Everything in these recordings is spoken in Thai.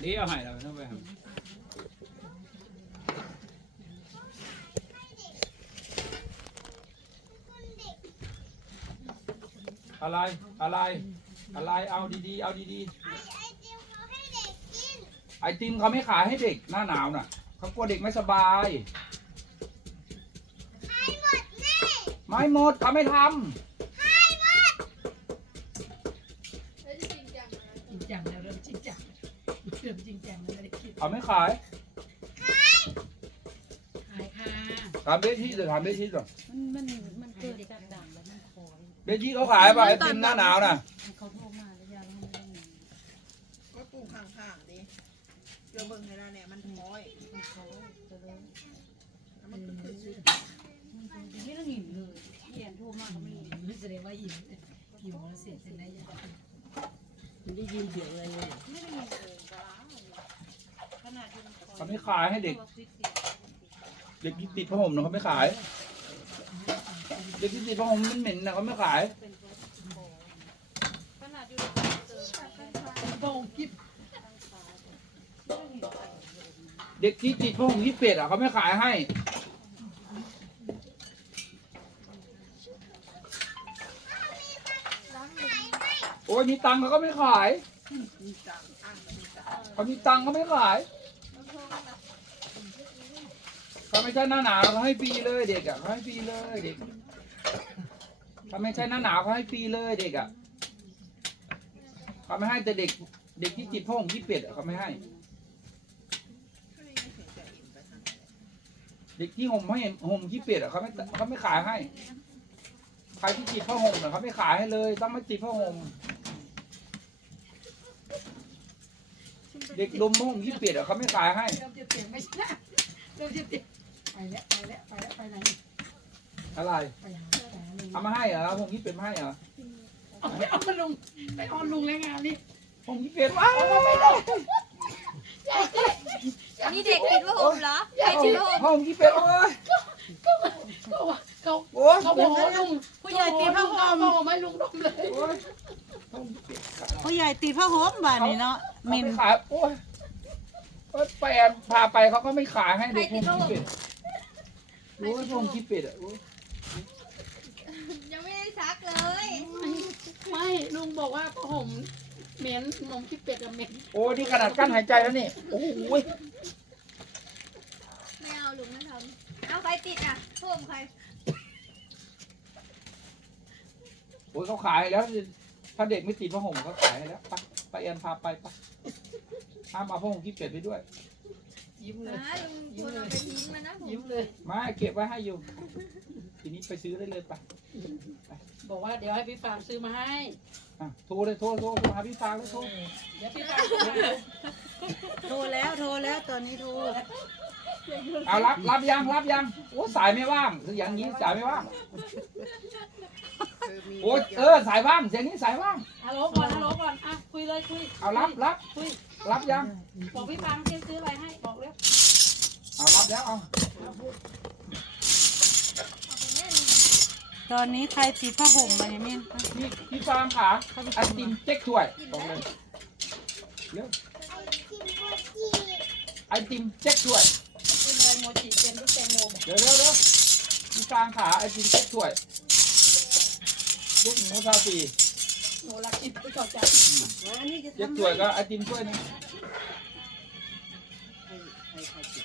เดี๋ยวเอาให้เราต้องไปหาอะไร อะไร อะไร เอาดีๆ เอาดีไอไอติมเขาให้เด็กกินๆไอติมเขาไม่ขายให้เด็กหน้าหนาวน่ะ เขากลัวเด็กไม่สบายให้หมดแน่ไม่หมดเขาไม่ทใเริ่มจริงจังแล้วไม่ได้คิดำเขาไม่ขายขายค่ะถามเบสที่เดี๋ยวถามเบสที่ก่อนมันมันมันเกิดจากดังแล้วมันคอยเบสที่เขาขายป่ะไอติมหน้าหนาวน่ะเขาโทรมาแล้วยังไม่ได้เงินก็ปลูกข้างๆดิเดี๋ยวเบิ่งให้แล้วเนี่ยมันพ้อยเขาจะเลยแล้วมันขึ้นชื่อไม่ต้องหินเลยเขียนโทรมาเขาไม่รู้ไม่แสดงว่าอิ่มอิ่มแล้วเสียเส้นได้ยังไม่ได้ยินเลยกะขนาดที่มันคอย เขาไม่ขายให้เด็ก เด็กที่ติดผ้าห่มน่ะเขาไม่ขาย เด็กที่ติดผ้าห่มมันเหม็นน่ะเขาไม่ขายเป็นตัวขนาดอยู่เจอโป่งกิบเด็กที่ติดผ้าห่มที่เป็ดอะเขาไม่ขายให้โอ้ยมีตังค์เขาก็ไม่ขายมีจังอ้างมีจังเขามีตังค์เขาไม่ขาย เขาไม่ใช่หน้าหนาวเขาให้ฟรีเลยเด็กอะเขาให้ฟรีเลยเด็กเขาไม่ใช่หน้าหนาวเขาให้ฟรีเลยเด็กอะเขาไม่ให้แต่เด็ก เด็กที่ติดผ้าห่มที่เป็ดอะเขาไม่ให้ เด็กที่ห่มให้ห่มที่เป็ดอะเขาไม่เขาไม่ขายให้ใครที่ติดผ้าห่มอะเขาไม่ขายให้เลย ต้องไม่ติดผ้าห่มเด็กลมผ้าห่มที่เป็ดอะเขาไม่ขายให้ เริ่มจะเตียงไม่ใช่เริ่มจะเตียง ไปแล้วไปแล้วไปแล้วไปไหนอะไร ไปหาไปหาลุงเอามาให้เหรอห่มที่เป็ดมาให้เหรอเอาไปเอามาลุงไปออนลุงแล้วงานนี้ห่มที่เป็ดว้าวนี่เด็กกินว่าผมเหรอใครชื่อผมห่มที่เป็ดโอ้ยก็ว่าเขาโอ้ยเขาบอกว่าลุงผู้ใหญ่ตีผ้าห่มเขาบอกไม่ลุงดมเลยโอ้ยห่มที่เป็ดผู้ใหญ่ตีผ้าห่มบ้านนี้เนาะเขามินไม่ขายโอ้ยโอ้ยแปนพาไปเขาก็ไม่ขายให้เด็กห่มที่เป็ด โอ้ยห่มที่เป็ดอะโอ้ยยังไม่ได้ซักเลยไม่ลุงบอกว่าผ้าห่มเหม็นนมขี้เป็ดอะเหม็นโอ้ยนี่ขนาดกั้นหายใจแล้วนี่ โอ้โหไม่เอาลุงไม่ทำเอาใครติดอะผมใครโอ้ยเขาขายแล้ว ถ้าเด็กไม่ติดผ้าห่มเขาขายแล้วไปไปเอ็นพาไปไปห้ามเอาผ้าห่มที่เป็ดไปด้วย ยิ้มเลย นะลุงควรเอาไปทิ้งมันนะผมยิ้มเลย มาเก็บไว้ให้อยู่ ทีนี้ไปซื้อได้เลยไปบอกว่าเดี๋ยวให้พี่ฟางซื้อมาให้ อะโทรเลยโทรโทรโทรหาพี่ฟางเลยโทรเดี๋ยวพี่ฟางซื้อมาให้โทรแล้วโทรแล้วตอนนี้โทรเอารับรับยังรับยังโอ้สายไม่ว่างคืออย่างนี้สายไม่ว่างคือมีโอ้ยเออสายว่างเสียงนี้สายว่างฮัลโหลก่อนฮัลโหลก่อนอะคุย เลยคุยเอารับรับคุยรับยังบอกพี่ฟางเตรียมซื้ออะไรให้บอกเร็วเอารับแล้วเอาตอนนี้ใครตีผ้าห่มมาเนี่ยมินพี่พี่ฟางขาไอติมเจ๊กถ้วยบอกเลยเร็วไอติมโมจิไอติมเจ๊กถ้วยเป็นอะไรโมจิเป็นลูกแตงโมบอกเร็วเร็วเร็วพี่ฟางขาไอติมเจ๊กถ้วยลูกหมูซา ซีหนูรักกินไปก่อนจ้ะอันนี้จะเจ๊กทำถ้วยก็ไอติมถ้วยหนึง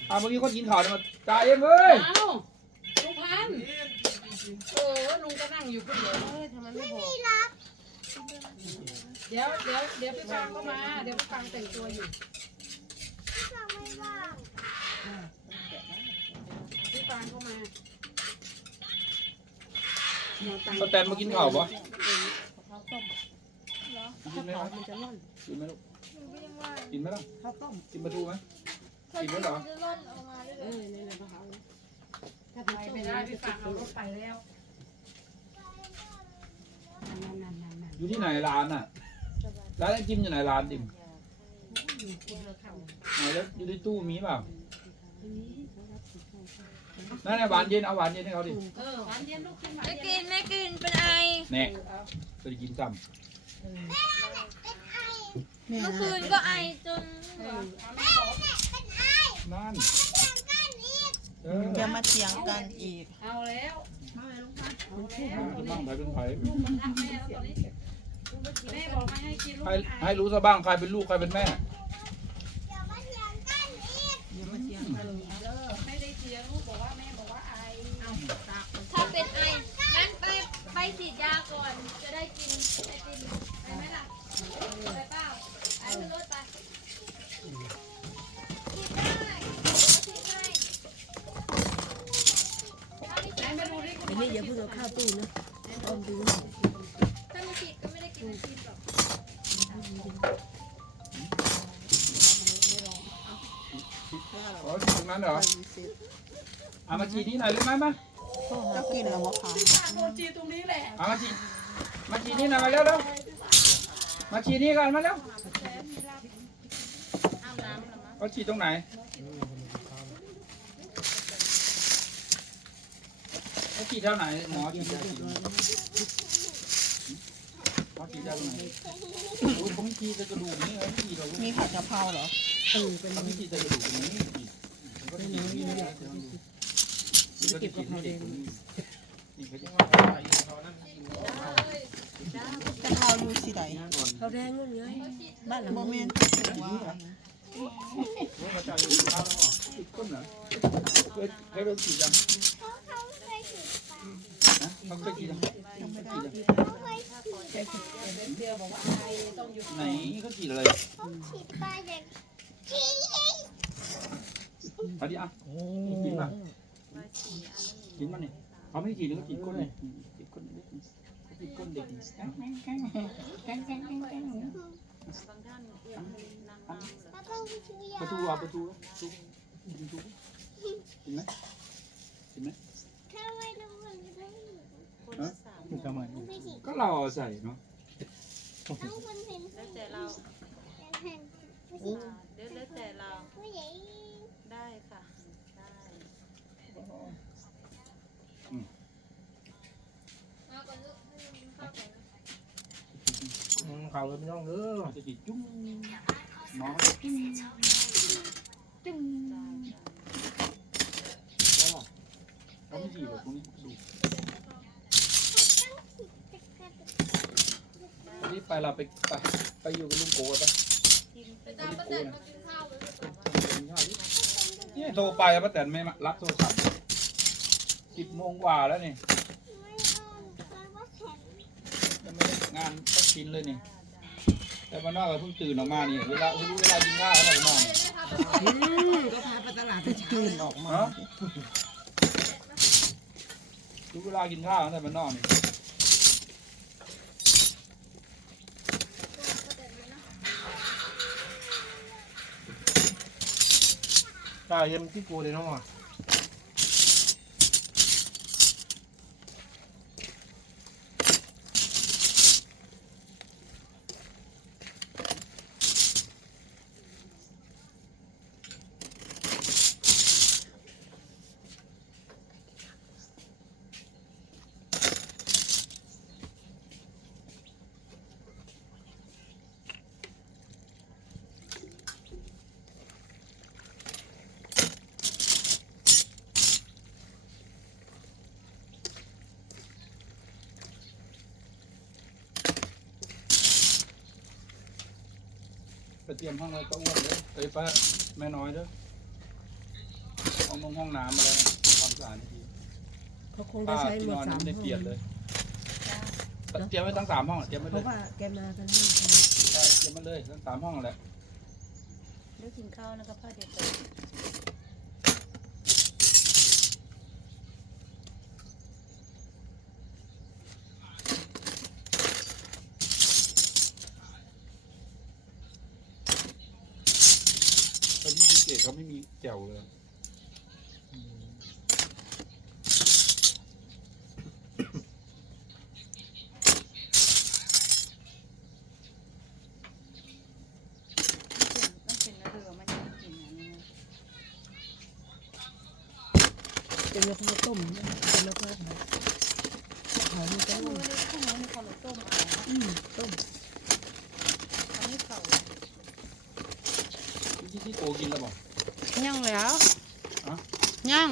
อ่าเมื่อกี้คนกินข้าวเนี่ยมาจ่ายเองเอ้ยเอ้าลุงพันธุ์เออลุงก็นั่งอยู่คนเดียวเอ้ยทำไมไม่บอกเดี๋ยวเดี๋ยวเดี๋ยวพี่ฟางก็มา เดี๋ยวพี่ฟางแต่งตัวอยู่เราไม่ว่างพี่ฟางก็มาสแตนมากินข้าวปะ ข้าวต้มกินไหมข้าวครับมันจะร่อนกินไหมลูกหนูก็ยังว่างกินไหมล่ะข้าวต้มกินปลาทูไหมเคยกินมันจะร่อนออกมาด้วยเอเลยอนี่แหละมะพร้าวถ้าไปไม่ได้พี่ฟางเอารถไปแล้วนั่นนั่นนั่นนั่นอยู่ที่ไหนร้านน่ะ ร้านไอติมอยู่ไหนร้านติมไหนแล้วอยู่ในตู้มีเปล่านั่ นไงหวานเย็นเอาหวานเย็นให้เขาดิเออหวานเย็นลูกขึ้นมาไม่กินไม่กินเป็นไอแน่ไปกินซ้เออำแม่เมื่อนะคืนก็ไอจนเออเอาแม่บอกนั่นเออจะมาเถียงกันอีก เอาแล้วมาเลยลูกค้าเอาแล้วตอนบ้านี้งใครเป็นใครลูกมันรักแม่แล้วตอนนี้แม่บอกไม่ให้กินลูกใครมันไอให้รู้ซะบ้างใครเป็นลูกใครเป็นแม่ อย่ามาเถียงกันเด้อ ไม่ได้เสียงลูกบอกว่าแม่บอกว่าไอ เอาตาก ถ้าเป็นไองั้นไปไปฉีดยา ก่อนจะได้กินไอติมไปไหมล่ะไปเปล่าไปขึ้นรถไปฉีดได้ฉีดให้ไม่ฉีดแม่มาดูดิอันนี้อย่าเพิ่งเอาข้าวตู้นะเอาดูถ้าไม่ฉีดก็ไม่ได้กินไอติมหรอกอ๋ออยู่ตรงนั้นเหรอ เอามาฉีดนี่หน่อยได้ไหมมา เจ้ากินแล้ววะคะโดนจีตรงนี้แหละเอามาฉีดมาฉีดนี่หน่อยมาเร็วเร็วมาฉีดนี่กันมาเร็วเขาฉีดตรงไหน เขาฉีดเท่าไหนหมอฉีดเท่าไหนหมอฉีดเท่าไหนโอ้ยผมฉีดแต่กระดูกนี่เขาฉีดเรามีผัดกะเพราเหรอ เออเป็นเขาไม่ฉีดแต่กระดูกตรงนี้ก็ฉีดนี่นะ นี่ก็ฉีดให้เด็กนี่เขาจะว่าอะไรเขานั่นกะเพราอยู่ที่ไหนเขาแดงนู่นไงบ้านหลังโมนู้นเมนต์ว่าเขาจะอยู่ข้าวติดก้นเหรอเคยเค ยโดนฉีดยังนเขาเคยฉีดยังไม่ได้เดียวบอกว่าไอต้องหยุดไหนเดอะไรไปดิอะกินกินป่ะเนี่ยเขาไม่ฉีดเขาฉีดก้นเลยฉีดก้นเด็กฉีดก้นเด็กประตูอะประตูประตูประตูเห็นไหมเห็นไหมก็เราใส่เนาะแล้วแต่เราเดี๋ยวแล้วแต่เรา ได้ค่ะ ได้ มาก่ อนลูกให้กินข้าวก่อนนะเลยไม่ต้องเด้อจะฉีดจุ้งมอจึ้งเขาไม่ฉีดหรอกตรงนี้ดูวันนี้ไปเราไปไปไปอยู่กับลุงโก้ไปไปตามป้าแตนมากินข้าวเลยนี่โทรไปป้าแตนไม่รับโทรศัพท์ สิบโมงกว่าแล้วนี่ยังไม่ได้งานสักชิ้นเลยนี่ แต่มานอกก็เพิ่งตื่นออกมานี่เวลารู้เวลากินข้าวแล้วมานอนอืมก็พาไปตลาดแต่เช้าตื่นออกมาฮะรู้เวลากินข้าวแล้วมานอนนี่ตาเย็นที่กูเลยน้องอะ ตรียมห้องอะไรก็อ้วนเลยไปป้าแม่น้อยเด้อห้องนงห้องน้ำอะไรความสะอาดดีเขาคงได้ป้าใช้ที่หมนดอนสามไม่ได้ห้องเปลี่ยนเลยเตรียมไว้ทั้งสามห้องเตรียมไว้เพเลราะยว่าแกมากันห้าคนใช่เตรียมไว้เลยทั้งสามห้องแหละ เดี๋ยวกินข้าวนะครับพ่อเด็กตอ นนี้ดีเกตเขาไม่มีแจ่วเลยต้องเป็นเรือมันจะกินอันนี้เป็นมะพร้าวต้มนะเป็นมะพร้าวเผาเผาไม่ต้มข้างในมีข้าวต้มอะไรอืมต้ม อันนี้เขา ที่โกกินแล้วบอกย่างแล้วฮะย่าง